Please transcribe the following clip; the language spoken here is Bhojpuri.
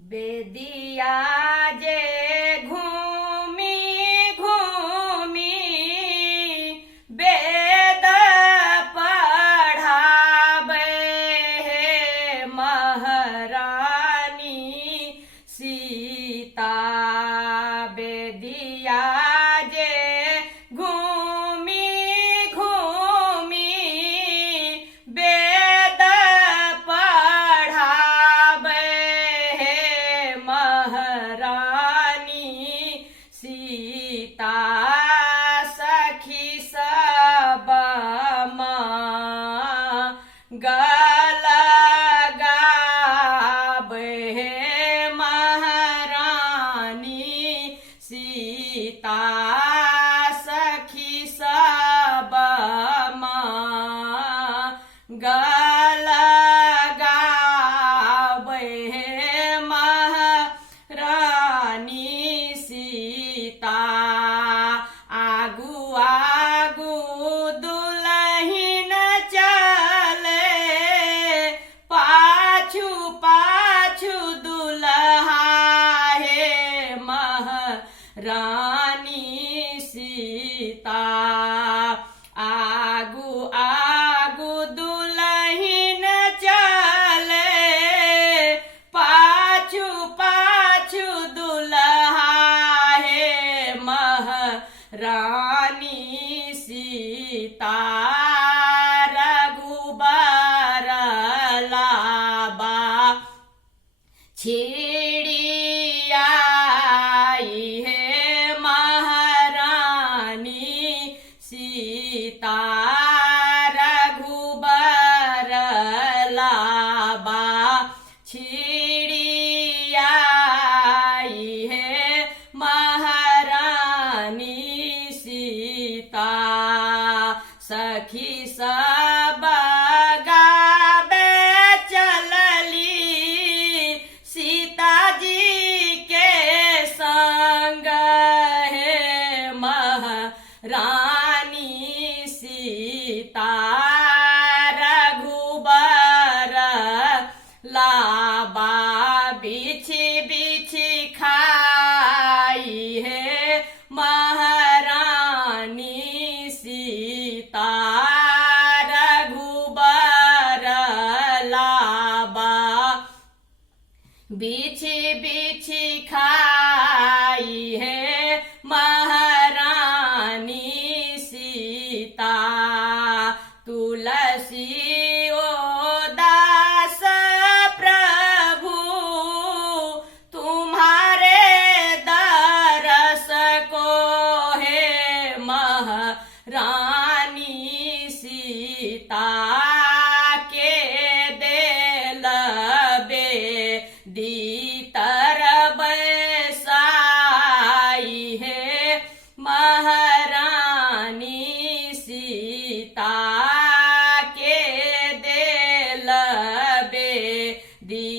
बेदिया जे घूमी घूमी वेद पढ़ावे हे महारानी सीता। बेदिया जे घूमी घूमी वेद पढ़ावे हे महारानी सीता। सखी सब गल गावे हे महारानी सीता। सखी सब गल गावे हे महारानी सीता। आगू आगू दुल्हन चले, पाछू पाछू दुल्हा हे महारानी सीता। आगू आगू दुल्हन चले, पाछू पाछू दुल्हा हे महारानी सीता। रघुबर लाबा छिड़ी आई है महारानी सीता। रघुबर लाबा छिड़ी आई है महारानी सीता। सखी सब गावे चलली सीता जी के संग हे महारानी सीता। रघुबर लाबा बिछि बिछि खाई है महारानी सीता। रघुबर लाबा बिछि बिछि खाई है महारानी सीता। तुलसी ओ दास प्रभु तुम्हारे दरस को है महारानी सीता। के देल बेदी तरब साई है महारानी सीता। के देल बेदी